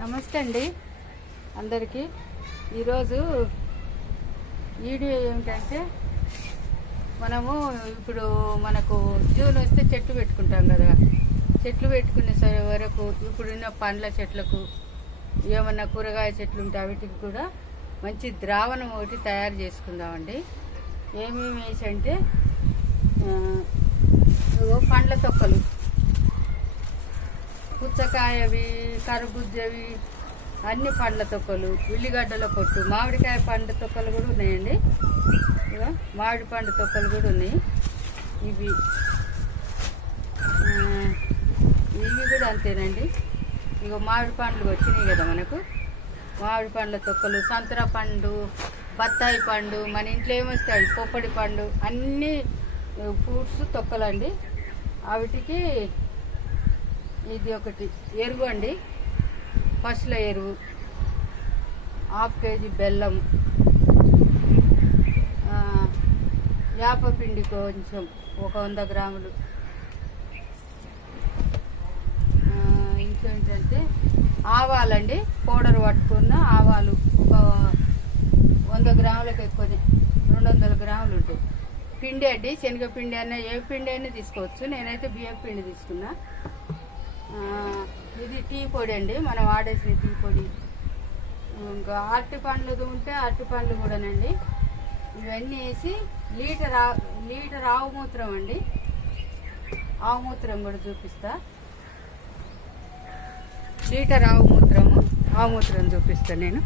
నమస్తే అండి. అందరికీ. ఈరోజు వీడియో ఏమిటంటే మనము ఇప్పుడు మనకు జూన్ వస్తే చెట్లు పెట్టుకుంటాం కదా. చెట్లు పెట్టుకునే సరే వరకు ఇప్పుడున్న పండ్ల చెట్లకు ఏమన్నా కూరగాయ చెట్లు ఉంటే వాటికి కూడా మంచి ద్రావణం ఒకటి తయారు చేసుకుందామండి. ఏమేమి వేసి అంటే పండ్ల తొక్కలు. పుచ్చకాయవి కరబుజ్జవి అన్ని పండ్ల తొక్కలు ఉల్లిగడ్డల పొట్టు మామిడికాయ పండ్ల తొక్కలు కూడా ఉన్నాయండి. ఇగో మామిడి పండు తొక్కలు కూడా ఉన్నాయి. ఇవి ఇవి కూడా అంతేనండి. ఇగో మామిడి పండ్లు వచ్చినాయి కదా మనకు. మామిడి పండ్ల తొక్కలు సంతర పండు బత్తాయి పండు మన ఇంట్లో ఏమొస్తాయి? పొప్పడి పండు అన్ని ఫ్రూట్స్ తొక్కలండి. వాటికి ఇది ఒకటి. ఎరువు అండి. పసుల ఎరువు. హాఫ్ కేజీ బెల్లం. వేపపిండి కొంచెం ఒక వంద గ్రాములు. ఇంకేంటంటే ఆవాలండి. పౌడర్ పట్టుకున్న ఆవాలు ఒక వంద గ్రాములకు ఎక్కువనే. రెండు వందల గ్రాములు ఉంటాయి. పిండి అండి. శనగపిండి అయినా ఏ పిండి అయినా తీసుకోవచ్చు. నేనైతే బియ్యం పిండి తీసుకున్నా. ఇది టీ పొడి అండి. మనం వాడేసిన టీ పొడి. ఇంకా అరటి పండ్లు ఉంటే అరటి పండ్లు కూడానండి. ఇవన్నీ వేసి లీటర్ లీటర్ ఆవు మూత్రం అండి. ఆవు మూత్రం కూడా చూపిస్తా. లీటర్ ఆవు మూత్రము ఆవు మూత్రం చూపిస్తాను నేను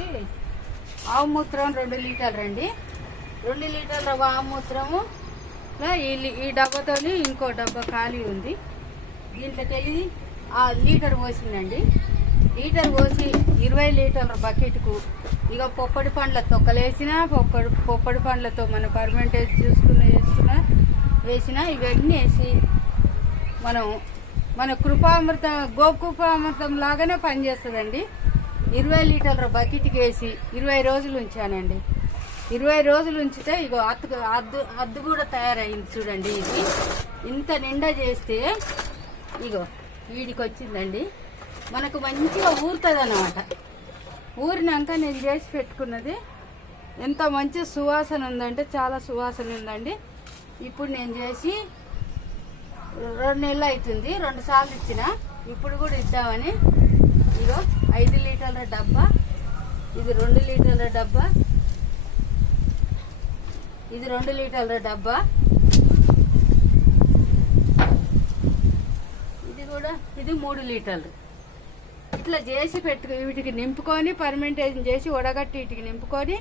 ఇది ఆవు మూత్రం రెండు లీటర్లు అండి రెండు లీటర్ల ఆవు మూత్రము ఈ ఈ డబ్బాతోని ఇంకో డబ్బా ఖాళీ ఉంది. దీంట్లోకి వెళ్ళి ఆ లీటర్ పోసిందండి లీటర్ పోసి ఇరవై లీటర్ల బకెట్కు ఇక పొప్పడి పండ్ల తొక్కలేసిన పొప్పడి పొప్పడి పండ్లతో మన పర్మెంటేజ్ చూసుకున్న వేసుకున్న వేసిన ఇవన్నీ వేసి మనం మన కృపామృతం గోకృపామృతం లాగానే పనిచేస్తుందండి. ఇరవై లీటర్ల బకెట్కి వేసి ఇరవై రోజులు ఉంచానండి. ఇరవై రోజులు ఉంచితే ఇగో అద్దు అద్దు అద్దు కూడా తయారైంది చూడండి ఇది. ఇంత నిండా చేస్తే ఇగో వీడికి వచ్చిందండి. మనకు మంచిగా ఊరుతుంది అన్నమాట ఊరినాక నేను చేసి పెట్టుకున్నది ఎంత మంచి సువాసన ఉందంటే చాలా సువాసన ఉందండి. ఇప్పుడు నేను చేసి రెండు నెలలు అవుతుంది రెండు సార్లు ఇచ్చిన. ఇప్పుడు కూడా ఇద్దామని ఇగో ఐదు లీటర్ల డబ్బా ఇది రెండు లీటర్ల డబ్బా ఇది రెండు లీటర్ల డబ్బా. ఇది కూడా ఇది మూడు లీటర్లు. ఇట్లా చేసి పెట్టు వీటికి నింపుకొని పర్మెంటేషన్ చేసి వడగట్టి వీటికి నింపుకొని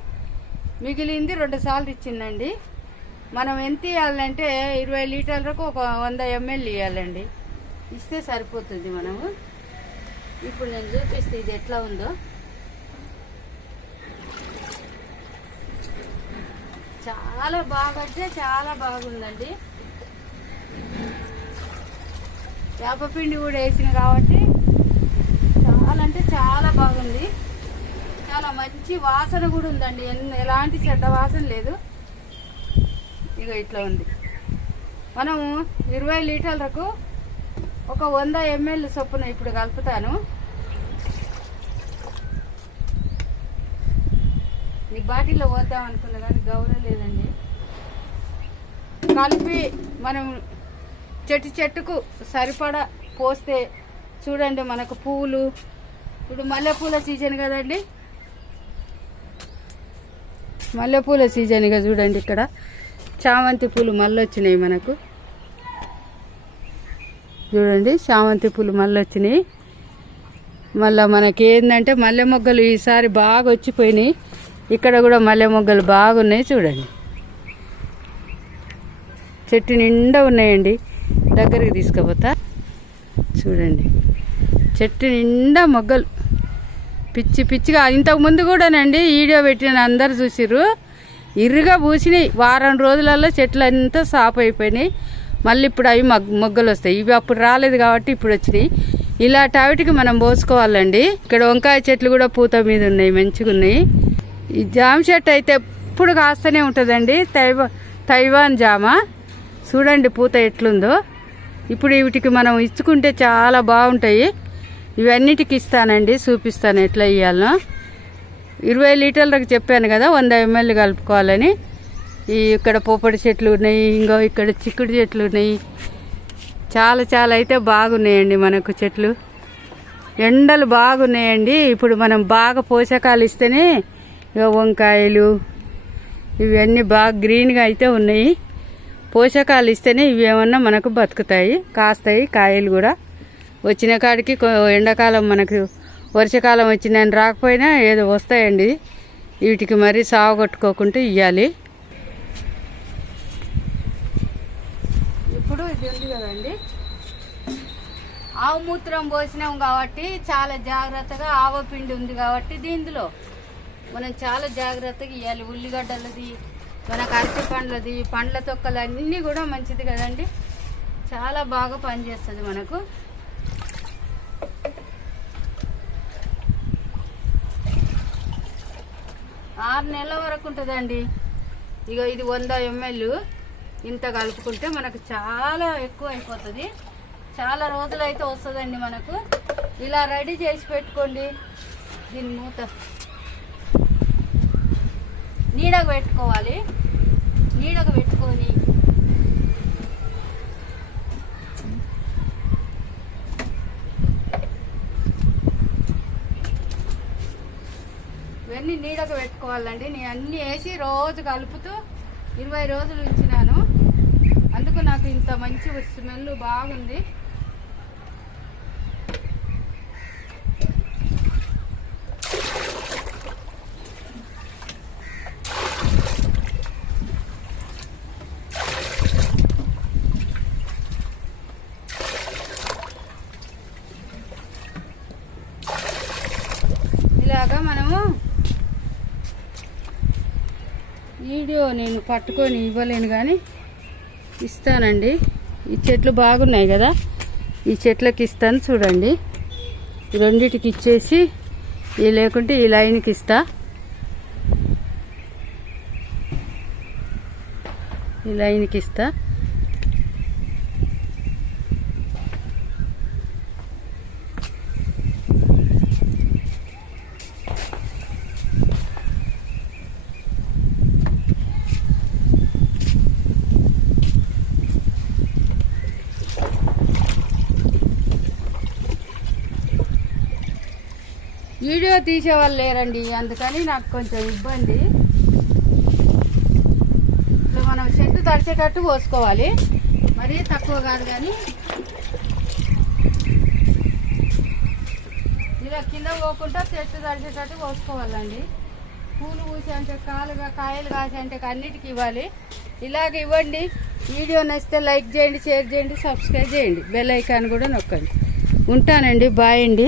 మిగిలింది రెండు సార్లు ఇచ్చిందండి. మనం ఎంత ఇవ్వాలంటే ఇరవై లీటర్లకు ఒక వంద ఎంఎల్ ఇవ్వాలండి ఇస్తే సరిపోతుంది మనము. ఇప్పుడు నేను చూపిస్తే ఇది ఎట్లా ఉందో. చాలా బాగా అంటే చాలా బాగుందండి. వేపపిండి కూడా వేసిన కాబట్టి చాలా అంటే చాలా బాగుంది. చాలా మంచి వాసన కూడా ఉందండి. ఎన్- ఎలాంటి చెడ్డ వాసన లేదు. ఇక ఇట్లా ఉంది. మనము ఇరవై లీటర్లకు ఒక వంద ఎంఎల్ చొప్పున ఇప్పుడు కలుపుతాను. నీ బాటిల్లో పోద్దాం అనుకున్నా కానీ గౌరవం లేదండి. కలిపి మనం చెట్టు చెట్టుకు సరిపడా పోస్తే చూడండి మనకు పువ్వులు ఇప్పుడు మల్లెపూల సీజన్ కదండి. మల్లెపూల సీజన్గా చూడండి ఇక్కడ. చామంతి పూలు మళ్ళీ వచ్చినాయి మనకు. చూడండి చామంతి పూలు మళ్ళీ వచ్చినాయి. మళ్ళీ మనకి ఏంటంటే మల్లె మొగ్గలు ఈసారి బాగా వచ్చిపోయినాయి. ఇక్కడ కూడా మల్లె మొగ్గలు బాగున్నాయి చూడండి. చెట్టు నిండా ఉన్నాయండి. దగ్గరికి తీసుకుపోతా. చూడండి. చెట్టు నిండా మొగ్గలు. పిచ్చి పిచ్చిగా ఇంతకు ముందు కూడానండి వీడియో పెట్టిన అందరు చూసిర్రు. ఇరుగా పూసినాయి. వారం రోజులలో చెట్లు అంతా సాపు అయిపోయినాయి. మళ్ళీ ఇప్పుడు అవి మగ్ మొగ్గలు వస్తాయి. ఇవి అప్పుడు రాలేదు కాబట్టి ఇప్పుడు వచ్చినాయి. ఇలాంటి వాటికి మనం పోసుకోవాలండి. ఇక్కడ వంకాయ చెట్లు కూడా పూత మీద ఉన్నాయి మంచిగా ఉన్నాయి. ఈ జామ చెట్టు అయితే ఎప్పుడు కాస్తూనే ఉంటుందండి. తైవా తైవాన్ జామ. చూడండి పూత ఎట్లుందో. ఇప్పుడు వీటికి మనం ఇచ్చుకుంటే చాలా బాగుంటాయి. ఇవన్నిటికి ఇస్తానండి చూపిస్తాను ఎట్లా ఇవ్వాలనో ఇరవై లీటర్లకు చెప్పాను కదా వంద ఎంఎల్ కలుపుకోవాలని. ఈ ఇక్కడ పోపడి చెట్లు ఉన్నాయి ఇంకో ఇక్కడ చిక్కుడు చెట్లు ఉన్నాయి. చాలా చాలా అయితే బాగున్నాయండి మనకు చెట్లు. ఎండలు బాగున్నాయండి. ఇప్పుడు మనం బాగా పోషకాలు ఇస్తేనే ఇక వంకాయలు ఇవన్నీ బాగా గ్రీన్గా అయితే ఉన్నాయి. పోషకాలు ఇస్తేనే ఇవి ఏమన్నా మనకు బతుకుతాయి. కాస్తాయి కాయలు కూడా. వచ్చిన కాడికి ఎండాకాలం మనకు వర్షాకాలం వచ్చిందని రాకపోయినా ఏదో వస్తాయండి. వీటికి మరీ సాగు కొట్టుకోకుండా ఇవ్వాలి ఇప్పుడు ఇది ఉంది కదండి? ఆవు మూత్రం పోసినాం కాబట్టి చాలా జాగ్రత్తగా ఆవ పిండి ఉంది కాబట్టి దీనిలో మనం చాలా జాగ్రత్తగా ఇవ్వాలి ఉల్లిగడ్డలది మనకు అరటి పండ్లది పండ్ల తొక్కలు అన్నీ కూడా మంచిది కదండి. చాలా బాగా పనిచేస్తుంది మనకు. ఆరు నెలల వరకు ఉంటుందండి. ఇక ఇది వంద ఎంఎల్ ఇంత కలుపుకుంటే మనకు చాలా ఎక్కువ అయిపోతుంది. చాలా రోజులు అయితే వస్తుందండి మనకు. ఇలా రెడీ చేసి పెట్టుకోండి. దీని మూత. నీడకు పెట్టుకోవాలి. నీడకు పెట్టుకొని. ఇవన్నీ నీడకు పెట్టుకోవాలండి. నేను అన్నీ వేసి రోజు కలుపుతూ ఇరవై రోజులు నుంచి నాకు ఇంత మంచి స్మెల్ బాగుంది. ఇలాగా మనము వీడియో నేను పట్టుకొని ఇవ్వలేను కానీ ఇస్తానండి. ఈ చెట్లు బాగున్నాయి కదా? ఈ చెట్లకి ఇస్తాను చూడండి. రెండిటికి ఇచ్చేసి ఈ లేకుంటే ఈ లైన్కి ఇస్తా. ఈ లైన్కి ఇస్తా. వీడియో తీసే వాళ్ళు లేరండి అందుకని నాకు కొంచెం ఇబ్బంది. ఇప్పుడు మనం చెట్టు తడిచేటట్టు పోసుకోవాలి. మరీ తక్కువ కాదు కానీ. ఇలా కింద పోకుండా చెట్టు తడిచేటట్టు పోసుకోవాలండి. పూలు పూసేంటే కాలుగా కాయలు కాసేంటే అన్నిటికీ ఇవ్వాలి. ఇలాగ ఇవ్వండి. వీడియో నచ్చితే లైక్ చేయండి షేర్ చేయండి సబ్స్క్రైబ్ చేయండి. బెల్ ఐకాన్ కూడా నొక్కండి. ఉంటానండి బాయ్ అండి.